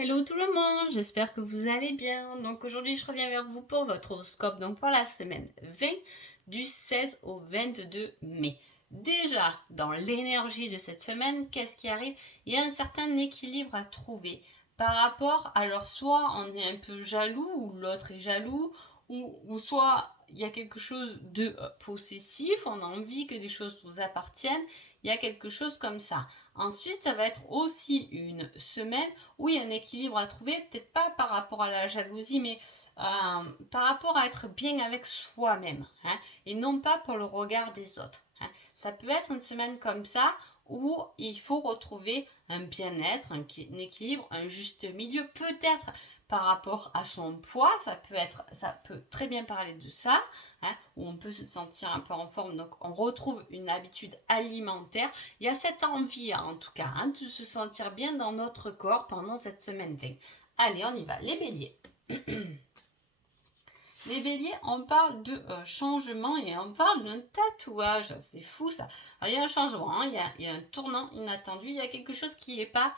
Hello tout le monde, j'espère que vous allez bien. Donc aujourd'hui je reviens vers vous pour votre horoscope donc pour la semaine 20 du 16 au 22 mai. Déjà dans l'énergie de cette semaine, qu'est-ce qui arrive? Il y a un certain équilibre à trouver par rapport, alors soit on est un peu jaloux ou l'autre est jaloux ou soit il y a quelque chose de possessif, on a envie que des choses vous appartiennent, il y a quelque chose comme ça. Ensuite ça va être aussi une semaine où il y a un équilibre à trouver, peut-être pas par rapport à la jalousie, mais par rapport à être bien avec soi-même, hein, et non pas pour le regard des autres. Hein. Ça peut être une semaine comme ça où il faut retrouver un bien-être, un équilibre, un juste milieu, peut-être par rapport à son poids, ça peut très bien parler de ça, hein, où on peut se sentir un peu en forme, donc on retrouve une habitude alimentaire. Il y a cette envie, hein, en tout cas, hein, de se sentir bien dans notre corps pendant cette semaine 20. Allez, on y va, les béliers. Les béliers, on parle de changement et on parle d'un tatouage. C'est fou ça. Alors, il y a un changement, hein, il y a un tournant inattendu, il y a quelque chose qui n'est pas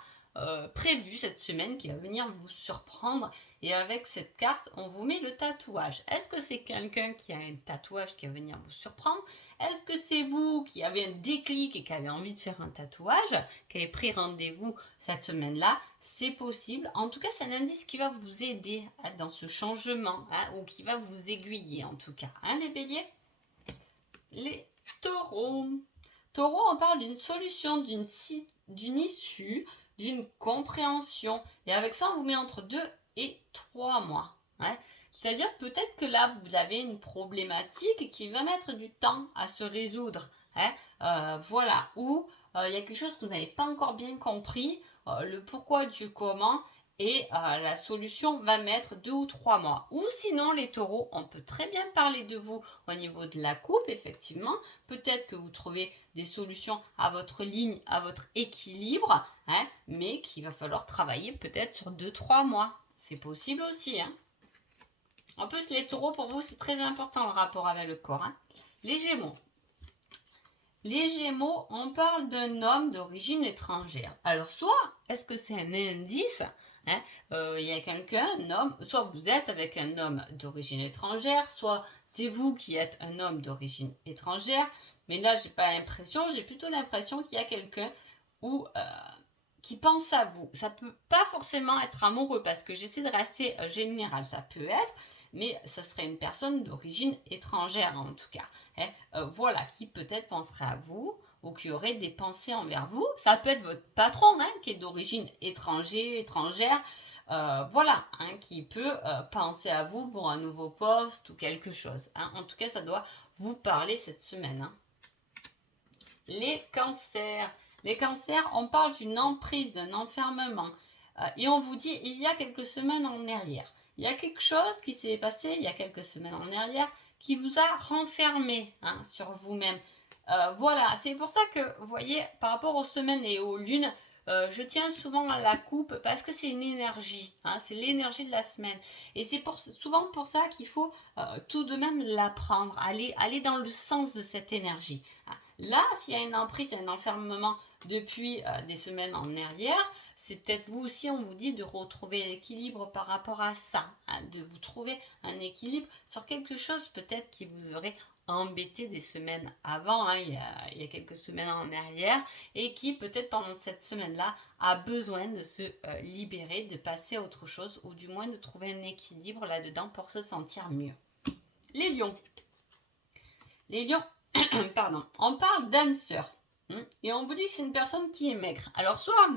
prévu cette semaine, qui va venir vous surprendre. Et avec cette carte, on vous met le tatouage. Est-ce que c'est quelqu'un qui a un tatouage qui va venir vous surprendre? Est-ce que c'est vous qui avez un déclic et qui avez envie de faire un tatouage, qui avez pris rendez-vous cette semaine-là? C'est possible. En tout cas, c'est un indice qui va vous aider dans ce changement, hein, ou qui va vous aiguiller en tout cas. Hein, les béliers? Les taureaux. Taureau, on parle d'une solution, d'une issue, d'une compréhension. Et avec ça, on vous met entre 2 et 3 mois. Hein. C'est-à-dire peut-être que là, vous avez une problématique qui va mettre du temps à se résoudre. Hein. Voilà. Ou il y a quelque chose que vous n'avez pas encore bien compris, le pourquoi du comment. Et la solution va mettre 2 ou 3 mois. Ou sinon, les taureaux, on peut très bien parler de vous au niveau de la coupe, effectivement. Peut-être que vous trouvez des solutions à votre ligne, à votre équilibre, hein, mais qu'il va falloir travailler peut-être sur 2-3 mois. C'est possible aussi. Hein. En plus, les taureaux, pour vous, c'est très important le rapport avec le corps. Hein. Les gémeaux. Les gémeaux, on parle d'un homme d'origine étrangère. Alors, soit, est-ce que c'est un indice? Hein, y a quelqu'un, un homme, soit vous êtes avec un homme d'origine étrangère, soit c'est vous qui êtes un homme d'origine étrangère. Mais là, j'ai pas l'impression, j'ai plutôt l'impression qu'il y a quelqu'un qui pense à vous. Ça peut pas forcément être amoureux parce que j'essaie de rester général. Ça peut être, mais ça serait une personne d'origine étrangère en tout cas. Hein. Voilà, qui peut-être penserait à vous ou qui aurait des pensées envers vous. Ça peut être votre patron, hein, qui est d'origine étrangère. Voilà, hein, qui peut penser à vous pour un nouveau poste ou quelque chose. Hein. En tout cas, ça doit vous parler cette semaine. Hein. Les cancers. Les cancers, on parle d'une emprise, d'un enfermement. Et on vous dit, il y a quelques semaines en arrière, il y a quelque chose qui s'est passé il y a quelques semaines en arrière qui vous a renfermé, hein, sur vous-même. Voilà, c'est pour ça que, vous voyez, par rapport aux semaines et aux lunes, je tiens souvent à la coupe parce que c'est une énergie, hein, c'est l'énergie de la semaine. Et c'est souvent pour ça qu'il faut tout de même l'apprendre, aller dans le sens de cette énergie. Hein. Là, s'il y a une emprise, il y a un enfermement depuis des semaines en arrière, c'est peut-être vous aussi, on vous dit de retrouver l'équilibre par rapport à ça, hein, de vous trouver un équilibre sur quelque chose peut-être qui vous aurait embêté des semaines avant, hein, il y a quelques semaines en arrière, et qui peut-être pendant cette semaine-là a besoin de se libérer, de passer à autre chose, ou du moins de trouver un équilibre là-dedans pour se sentir mieux. Les lions. Les lions, pardon, on parle d'âme sœur. Et on vous dit que c'est une personne qui est maigre. Alors soit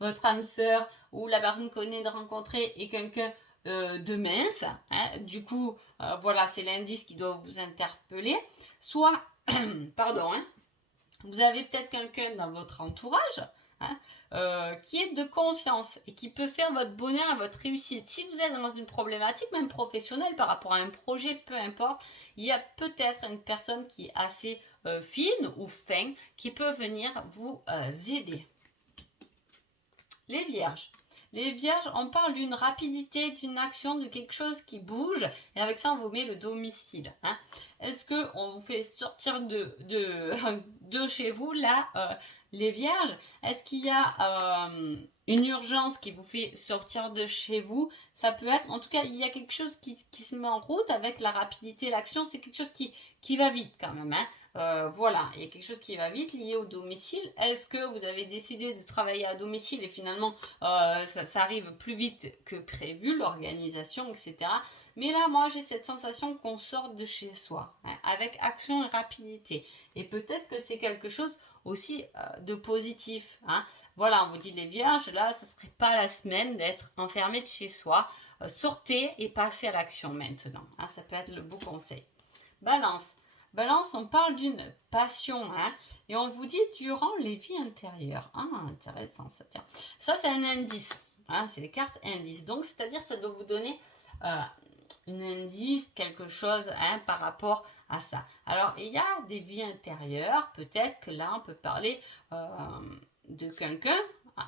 votre âme sœur ou la personne que vous venez de rencontrer est quelqu'un de mince, hein, du coup, voilà, c'est l'indice qui doit vous interpeller. Soit, pardon, hein, vous avez peut-être quelqu'un dans votre entourage, hein, qui est de confiance et qui peut faire votre bonheur et votre réussite. Si vous êtes dans une problématique, même professionnelle, par rapport à un projet, peu importe, il y a peut-être une personne qui est assez fine ou fin qui peut venir vous aider. Les vierges. Les vierges, on parle d'une rapidité, d'une action, de quelque chose qui bouge. Et avec ça, on vous met le domicile. Hein. Est-ce qu'on vous fait sortir de chez vous, là, les vierges? Est-ce qu'il y a une urgence qui vous fait sortir de chez vous. Ça peut être, en tout cas, il y a quelque chose qui se met en route avec la rapidité, l'action. C'est quelque chose qui va vite quand même. Voilà, il y a quelque chose qui va vite lié au domicile. Est-ce que vous avez décidé de travailler à domicile et finalement ça arrive plus vite que prévu, l'organisation, etc. Mais là, moi, j'ai cette sensation qu'on sort de chez soi, avec action et rapidité. Et peut-être que c'est quelque chose aussi de positif. Voilà, on vous dit les vierges, là, ce ne serait pas la semaine d'être enfermé de chez soi. Sortez et passez à l'action maintenant. Ça peut être le beau conseil. Balance. Balance, on parle d'une passion, et on vous dit durant les vies intérieures. Intéressant, ça tient. Ça, c'est un indice. C'est les cartes indices. Donc, c'est-à-dire, ça doit vous donner un indice, quelque chose par rapport à ça. Alors, il y a des vies intérieures. Peut-être que là, on peut parler de quelqu'un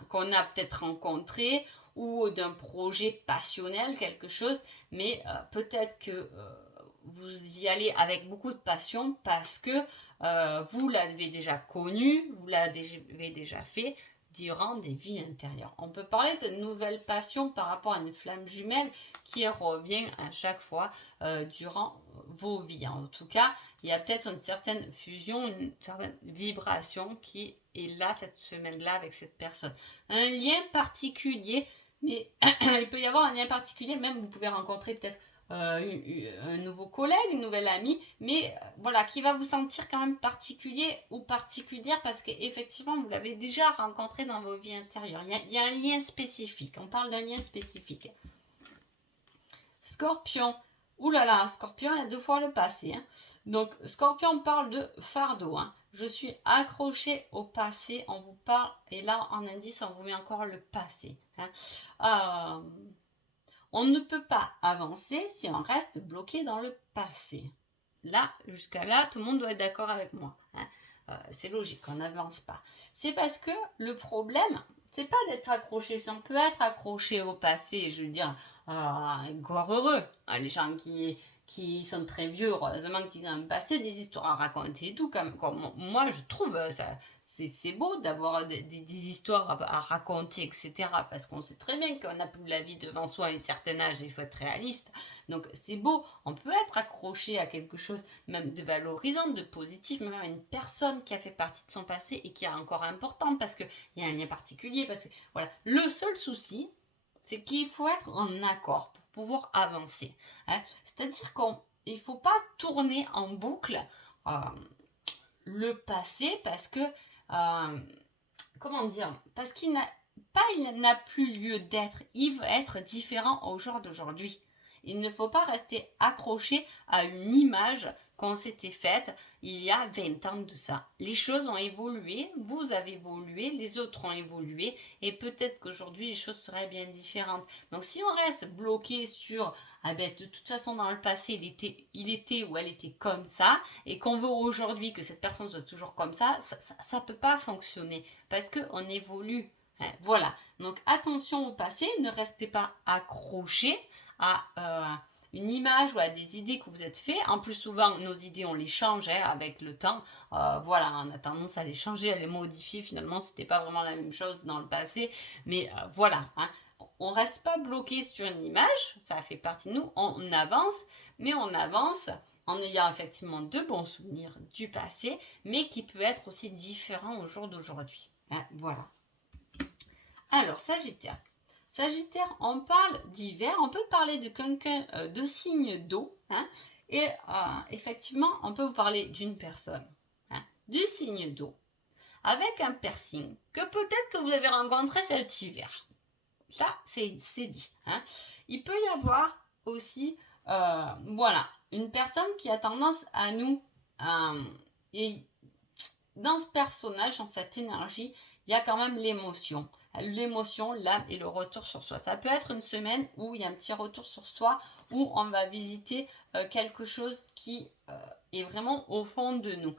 qu'on a peut-être rencontré ou d'un projet passionnel, quelque chose. Mais peut-être que vous y allez avec beaucoup de passion parce que vous l'avez déjà connu, vous l'avez déjà fait durant des vies intérieures. On peut parler de nouvelles passions par rapport à une flamme jumelle qui revient à chaque fois durant vos vies. En tout cas, il y a peut-être une certaine fusion, une certaine vibration qui est là cette semaine-là avec cette personne. Un lien particulier, mais il peut y avoir un lien particulier, même vous pouvez rencontrer peut-être un nouveau collègue, une nouvelle amie, mais voilà, qui va vous sentir quand même particulier ou particulière parce qu'effectivement, vous l'avez déjà rencontré dans vos vies intérieures. Il y a un lien spécifique, on parle d'un lien spécifique. Scorpion. Ouh là là, Scorpion, il y a 2 fois le passé. Donc, Scorpion parle de fardeau. Je suis accroché au passé, on vous parle, et là, en indice, on vous met encore le passé. On ne peut pas avancer si on reste bloqué dans le passé. Là, jusqu'à là, tout le monde doit être d'accord avec moi. C'est logique, on n'avance pas. C'est parce que le problème, c'est pas d'être accroché. Si on peut être accroché au passé, je veux dire, encore heureux. Les gens qui sont très vieux, heureusement qu'ils ont un passé, des histoires à raconter et tout. Comme moi, je trouve ça. C'est beau d'avoir des histoires à raconter, etc. Parce qu'on sait très bien qu'on n'a plus de la vie devant soi à un certain âge, il faut être réaliste. Donc c'est beau, on peut être accroché à quelque chose même de valorisant, de positif, même à une personne qui a fait partie de son passé et qui est encore importante parce qu'il y a un lien particulier. Parce que voilà, le seul souci, c'est qu'il faut être en accord pour pouvoir avancer. C'est-à-dire qu'il ne faut pas tourner en boucle le passé parce que comment dire, parce qu'il n'a plus lieu d'être, il va être différent au jour d'aujourd'hui. Il ne faut pas rester accroché à une image qu'on s'était faite il y a 20 ans de ça. Les choses ont évolué, vous avez évolué, les autres ont évolué, et peut-être qu'aujourd'hui les choses seraient bien différentes. Donc si on reste bloqué sur de toute façon dans le passé il était ou elle était comme ça, et qu'on veut aujourd'hui que cette personne soit toujours comme ça ne peut pas fonctionner, parce qu'on évolue. Voilà, donc attention au passé, ne restez pas accroché à une image ou à des idées que vous êtes fait. En plus, souvent, nos idées, on les change avec le temps. Voilà, on a tendance à les changer, à les modifier. Finalement, c'était pas vraiment la même chose dans le passé. Mais voilà, on reste pas bloqué sur une image. Ça fait partie de nous. On avance, mais on avance en ayant effectivement de bons souvenirs du passé, mais qui peut être aussi différent au jour d'aujourd'hui. Voilà. Alors, Sagittaire. Sagittaire, on parle d'hiver, on peut parler de quelqu'un de signe d'eau, et effectivement, on peut vous parler d'une personne du signe d'eau, avec un piercing, que peut-être que vous avez rencontré cet hiver. Ça, c'est dit. Il peut y avoir aussi, voilà, une personne qui a tendance à nous... et dans ce personnage, dans cette énergie, il y a quand même l'émotion. L'émotion, l'âme et le retour sur soi. Ça peut être une semaine où il y a un petit retour sur soi, où on va visiter quelque chose qui est vraiment au fond de nous.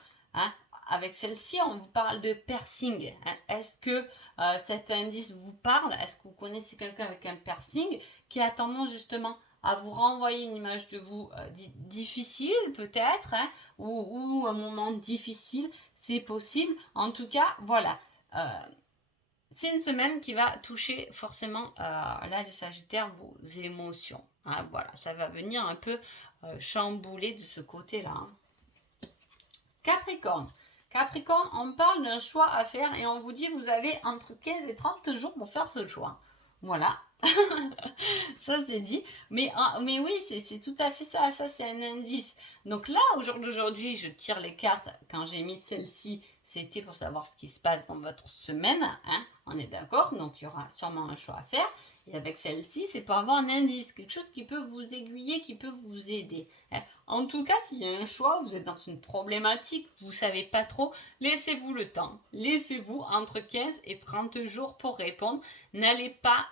Avec celle-ci, on vous parle de piercing. Est-ce que cet indice vous parle? Est-ce que vous connaissez quelqu'un avec un piercing qui a tendance justement à vous renvoyer une image de vous difficile peut-être, ou un moment difficile? C'est possible. En tout cas, voilà. c'est une semaine qui va toucher forcément, là les Sagittaires, vos émotions. Hein, voilà, ça va venir un peu chambouler de ce côté-là. Hein. Capricorne. Capricorne, on parle d'un choix à faire et on vous dit vous avez entre 15 et 30 jours pour faire ce choix. Voilà. Ça c'est dit. Mais oui, c'est tout à fait ça. Ça c'est un indice. Donc là, au jour d'aujourd'hui, je tire les cartes. Quand j'ai mis celle-ci, c'était pour savoir ce qui se passe dans votre semaine. Hein, on est d'accord. Donc il y aura sûrement un choix à faire. Et avec celle-ci, c'est pour avoir un indice. Quelque chose qui peut vous aiguiller, qui peut vous aider. Hein. En tout cas, s'il y a un choix, vous êtes dans une problématique, vous ne savez pas trop, laissez-vous le temps. Laissez-vous entre 15 et 30 jours pour répondre. N'allez pas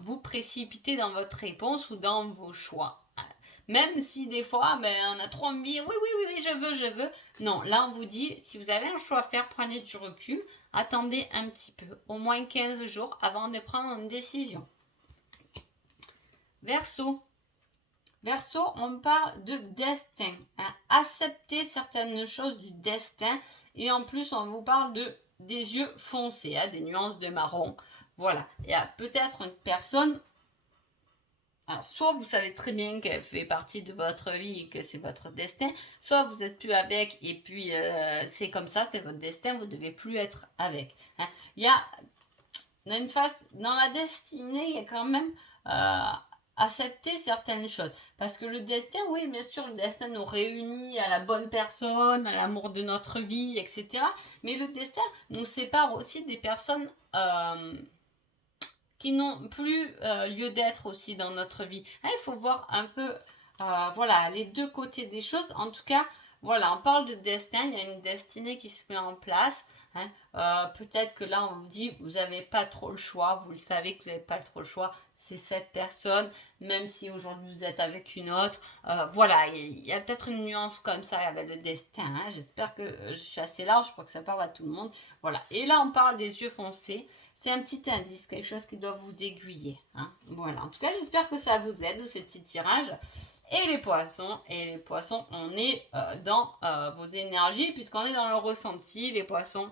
vous précipiter dans votre réponse ou dans vos choix. Même si des fois, on a trop envie, oui, je veux. Non, là, on vous dit, si vous avez un choix à faire, prenez du recul. Attendez un petit peu, au moins 15 jours avant de prendre une décision. Verseau. Verseau, on parle de destin. Hein. Accepter certaines choses du destin. Et en plus, on vous parle des yeux foncés, hein, des nuances de marron. Voilà. Il y a peut-être une personne. Alors, soit vous savez très bien qu'elle fait partie de votre vie et que c'est votre destin, soit vous n'êtes plus avec et puis c'est comme ça, c'est votre destin, vous ne devez plus être avec. Hein. Il y a une face, dans la destinée, il y a quand même accepter certaines choses. Parce que le destin, oui, bien sûr, le destin nous réunit à la bonne personne, à l'amour de notre vie, etc. Mais le destin nous sépare aussi des personnes qui n'ont plus lieu d'être aussi dans notre vie. Hein, il faut voir un peu, voilà, les deux côtés des choses. En tout cas, voilà, on parle de destin, il y a une destinée qui se met en place. Hein. Peut-être que là, on vous dit, vous n'avez pas trop le choix, vous le savez que vous n'avez pas trop le choix, c'est cette personne, même si aujourd'hui vous êtes avec une autre. Voilà, il y a peut-être une nuance comme ça avec le destin. Hein. J'espère que je suis assez large, je crois que ça parle à tout le monde. Voilà, et là, on parle des yeux foncés. C'est un petit indice, quelque chose qui doit vous aiguiller. Hein. Voilà, en tout cas, j'espère que ça vous aide, ces petits tirages. Et les poissons, on est dans vos énergies, puisqu'on est dans le ressenti. Les poissons,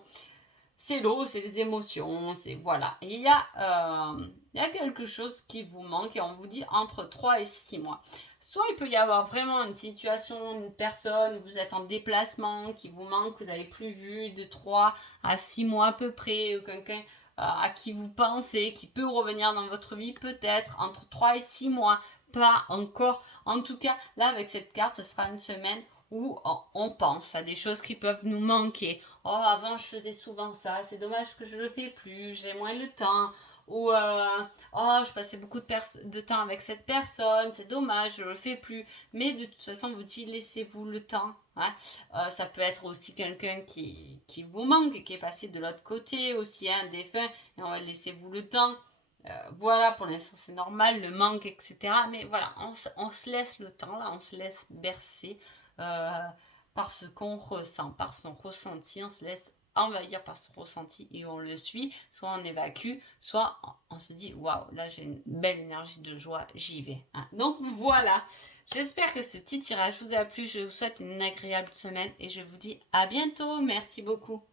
c'est l'eau, c'est les émotions, c'est voilà. Et il y a quelque chose qui vous manque et on vous dit entre 3 et 6 mois. Soit il peut y avoir vraiment une situation, une personne, vous êtes en déplacement, qui vous manque, vous n'avez plus vu de 3 à 6 mois à peu près, ou quelqu'un à qui vous pensez, qui peut revenir dans votre vie peut-être entre 3 et 6 mois, pas encore. En tout cas, là avec cette carte, ce sera une semaine où on pense à des choses qui peuvent nous manquer. Oh, avant je faisais souvent ça, c'est dommage que je le fais plus, j'ai moins le temps. Ou oh, je passais beaucoup de temps avec cette personne, c'est dommage, je le fais plus. Mais de toute façon, vous dites, laissez-vous le temps. Hein. Ça peut être aussi quelqu'un qui vous manque, qui est passé de l'autre côté aussi, un défunt, et laissez-vous le temps. Voilà, pour l'instant c'est normal, le manque, etc. Mais voilà, on se laisse le temps, là, on se laisse bercer par ce qu'on ressent, par son ressenti, on se laisse envahir par ce ressenti et on le suit, soit on évacue, soit on se dit waouh, là j'ai une belle énergie de joie, j'y vais. Hein. Donc voilà, j'espère que ce petit tirage vous a plu, je vous souhaite une agréable semaine et je vous dis à bientôt, merci beaucoup.